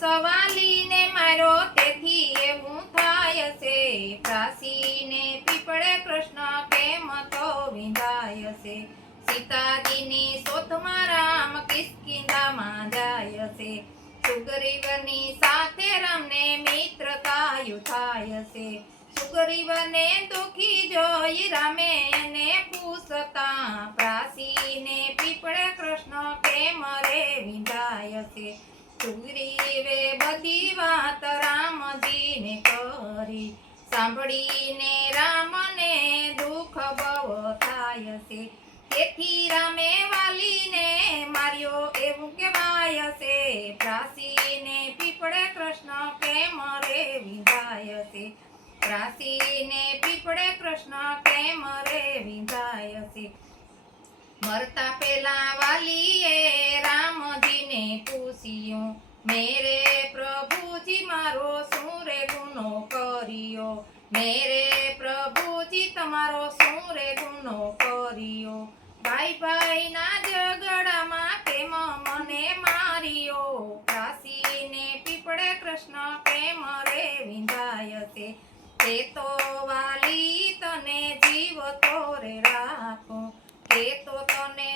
સવાલીને માર્યો તેથી એવું થાય છે, પ્રાસીને પીપળે કૃષ્ણ કેમ તો વિંધાય છે, સીતાજીની શોધમાં રામ કિષ્કિંધામાં જાય છે, સુગ્રીવની સાથે રામને મિત્રતાયુ થાય છે, સુગ્રીવને દુખી જોઈ રામે એને પૂછતા, પ્રાસીને પીપળે કૃષ્ણ કેમ રે વિંધાય છે, સુગ્રીવે બધી વાત રામજીને કરી, સાંભળીને રામને દુઃખ બહુ થાય છે, તેથી રામે વાલીને માર્યો એવું કહેવાય છે, પ્રાસીને પીપળે કૃષ્ણ કેમ રે વિંધાય છે, પ્રાસીને પીપળે કૃષ્ણ કેમ રે વિંધાય છે, મરતા પેલા વાલીએ રામજીને પૂછ્યું, મેરે પ્રભુજી મારો શું રે ગુનો કર્યો, મેરે પ્રભુજી તમારો શું રે ગુનો કર્યો, ભાઈ ભાઈના ઝઘડામાં કેમ મને માર્યો, પ્રાસીને પીપળે કૃષ્ણ કેમ રે વિંધાય છે, તે તો વાલી તને જીવતો રે રાખું, તે તો તને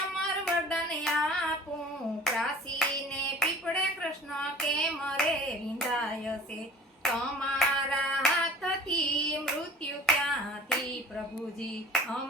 અમર વરદાન આપું, પ્રાસીને પીપળે કૃષ્ણ કેમ રે વિંધાય છે, તમારા હાથથી મૃત્યુ ક્યાંથી પ્રભુજી,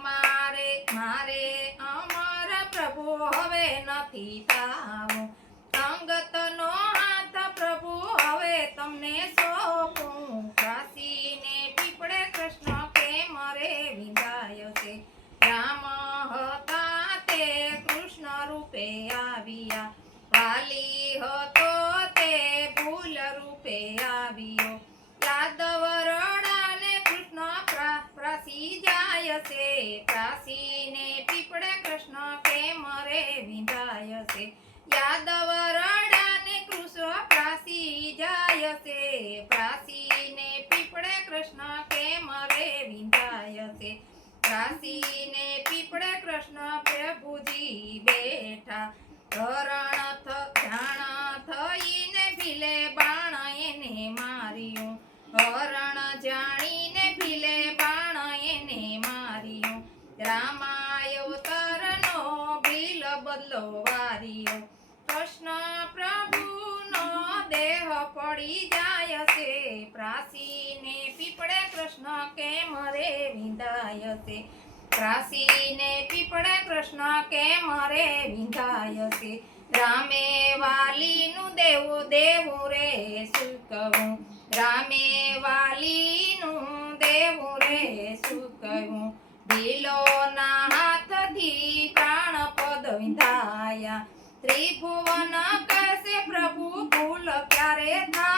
મારે અમર પ્રભુ હવે નથી પાવું, સંગતનો હાથ પ્રભુ હવે તમને સોંપું, પ્રાસીને પીપળે કૃષ્ણ કેમ રે વિંધાય છે, રામ હતા તે કૃષ્ણ રૂપે આવ્યા, વાલી હતો તે ભૂલ રૂપે આવ્યો, યાદવ રડાને કૃષ્ણ પ્રાસી જાય છે, પ્રાસીને પીપળે કૃષ્ણ કેમ રે વિંધાય છે, યાદવ રડાને કૃષ્ણ પ્રાસી જાય છે, પ્રાસીને પીપળે કૃષ્ણ કેમ રે વિંધાય છે, પ્રાસીને પીપળે કૃષ્ણ પ્રભુજી બેઠા, જાણ થઈને ભીલે બાણ એને માર્યું, હરણ જાણીને ભીલે બાણ એને માર્યું, રામાયવતરનો ભીલ બદલો વાર્યો, કૃષ્ણ પ્રભુનો દેહ પડી જાય છે, પ્રાસીને પીપળે કૃષ્ણ કેમ રે વિંધાય છે, પ્રાસીને પીપળે કૃષ્ણ કેમ રે વિંધાય છે, રામે વાલીનું દેવું રે શું કહું, રામે વાલીનું દેવું રે શું કહું, ભીલોના હાથથી પ્રાણ પદ વિંધાયા, ત્રિભુવન કહેશે પ્રભુ ભૂલ ક્યારે થાય।